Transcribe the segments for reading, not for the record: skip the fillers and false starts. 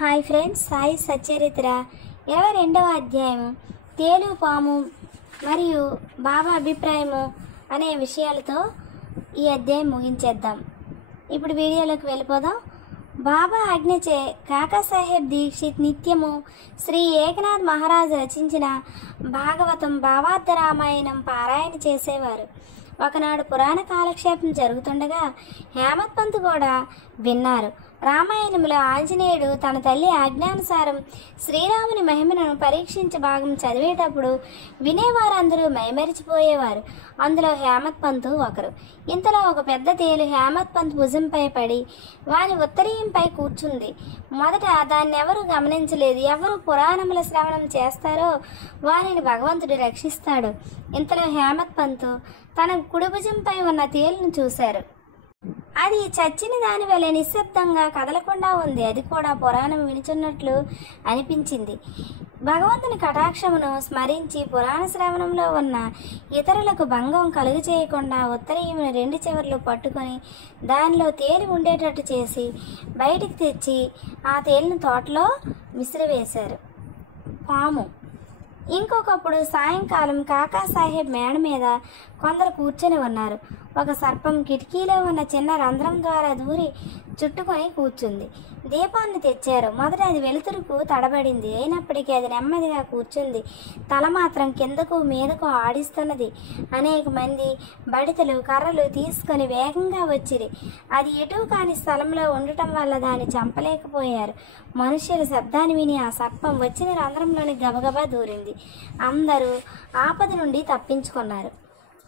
Hi friends, Sai Satcharitra 22వ అధ్యాయం తేలు పాము మరియు బాబా అభిప్రాయము అనే విషయాలతో ఈ అధ్యాయం ముగించేద్దాం. ఇప్పుడు వీడియోలోకి వెళ్ళిపోదాం. బాబా ఆజ్ఞచే కాకాసాహెబ్ దీక్షిత్ నిత్యము శ్రీ ఏకనాథ్ మహారాజు రచించిన భాగవతం భావార్థ రామాయణం పారాయణ చేసేవారు. ఒకనాడు పురాణ కాలక్షేపం జరుగుతుండగా హేమత్ పంత్ కూడా విన్నారు. రామాయణంలో ఆంజనేయుడు తన తల్లి ఆజ్ఞానుసారం శ్రీరాముని మహిమను పరీక్షించే భాగం చదివేటప్పుడు వినేవారందరూ మైమరిచిపోయేవారు. అందులో హేమత్ పంత్ ఒకరు. ఇంతలో ఒక పెద్ద తేలు హేమత్ పంత్ భుజంపై పడి వాని ఉత్తరీయంపై కూర్చుంది. మొదట దాన్ని ఎవరు గమనించలేదు. ఎవరు పురాణముల శ్రవణం చేస్తారో వారిని భగవంతుడు రక్షిస్తాడు. ఇంతలో హేమత్ పంత్ తన కుడి భుజంపై ఉన్న తేలును చూశారు. అది చచ్చిన దాని వలె నిశ్శబ్దంగా కదలకుండా ఉంది. అది కూడా పురాణం వినుచున్నట్లు అనిపించింది. భగవంతుని కటాక్షమును స్మరించి పురాణ శ్రవణంలో ఉన్న ఇతరులకు భంగం కలుగు చేయకుండా ఉత్తరీయమును రెండు చివర్లు పట్టుకొని దానిలో తేలి ఉండేటట్టు చేసి బయటికి తెచ్చి ఆ తేలిని తోటలో విసిరివేశారు. పాము. ఇంకొకప్పుడు సాయంకాలం కాకాసాహెబ్ మేడ మీద కొందరు కూర్చొని ఉన్నారు. ఒక సర్పం కిటికీలో ఉన్న చిన్న రంధ్రం ద్వారా దూరి చుట్టుకొని కూర్చుంది. దీపాన్ని తెచ్చారు. మొదట అది వెలుతురుకు తడబడింది. అయినప్పటికీ అది నెమ్మదిగా కూర్చుంది. తల మాత్రం కిందకు మీదకు ఆడిస్తున్నది. అనేక మంది బడితలు కర్రలు తీసుకొని వేగంగా వచ్చిరి. అది ఎటు కాని స్థలంలో ఉండటం వల్ల దాన్ని చంపలేకపోయారు. మనుష్యుల శబ్దాన్ని విని ఆ సర్పం వచ్చిన రంధ్రంలోని గబగబా దూరింది. అందరూ ఆపద నుండి తప్పించుకున్నారు.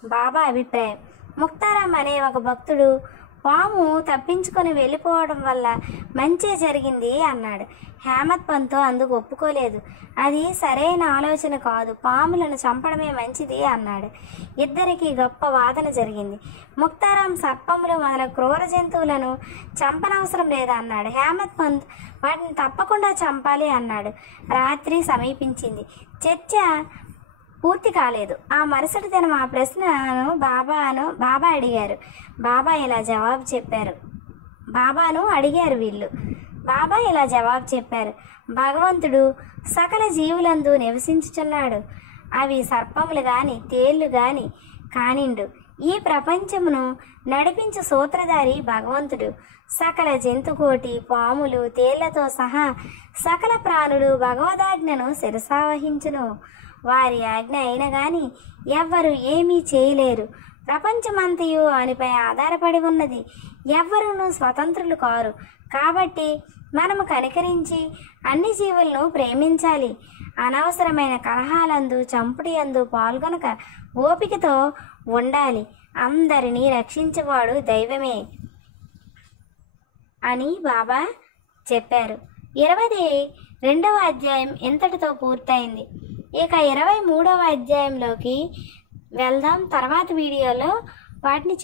బాబా అభిప్రాయం. ముక్తారాం అనే ఒక భక్తుడు పాము తప్పించుకొని వెళ్ళిపోవడం వల్ల మంచి జరిగింది అన్నాడు. హేమత్ పంత్ అందుకు ఒప్పుకోలేదు. అది సరైన ఆలోచన కాదు, పాములను చంపడమే మంచిది అన్నాడు. ఇద్దరికి గొప్ప వాదన జరిగింది. ముక్తారాం సర్పములు మొదల క్రూర జంతువులను చంపనవసరం లేదన్నాడు. హేమత్ పంత్ వాటిని తప్పకుండా చంపాలి అన్నాడు. రాత్రి సమీపించింది. చర్చ పూర్తి కాలేదు. ఆ మరుసటి దినం ఆ ప్రశ్నను బాబా అడిగారు. బాబా ఇలా జవాబు చెప్పారు. బాబా ఇలా జవాబు చెప్పారు. భగవంతుడు సకల జీవులందు నివసించుచున్నాడు. అవి సర్పములు గాని తేళ్లు గాని కానిండు. ఈ ప్రపంచమును నడిపించు సూత్రధారి భగవంతుడు. సకల జంతుకోటి పాములు తేళ్లతో సహా సకల ప్రాణులు భగవదాజ్ఞను శిరసావహించును. వారి ఆజ్ఞ అయిన గాని ఎవ్వరు ఏమీ చేయలేరు. ప్రపంచమంతయు వానిపై ఆధారపడి ఉన్నది. ఎవ్వరూ స్వతంత్రులు కారు. కాబట్టి మనము కనికరించి అన్ని జీవులను ప్రేమించాలి. అనవసరమైన కలహాలందు చంపుటి యందు పాల్గొనక ఓపికతో ఉండాలి. అందరినీ రక్షించేవాడు దైవమే అని బాబా చెప్పారు. 22వ అధ్యాయం ఇంతటితో పూర్తయింది. ఇక 23వ అధ్యాయంలోకి వెళ్దాం. తర్వాత వీడియోలో వాటిని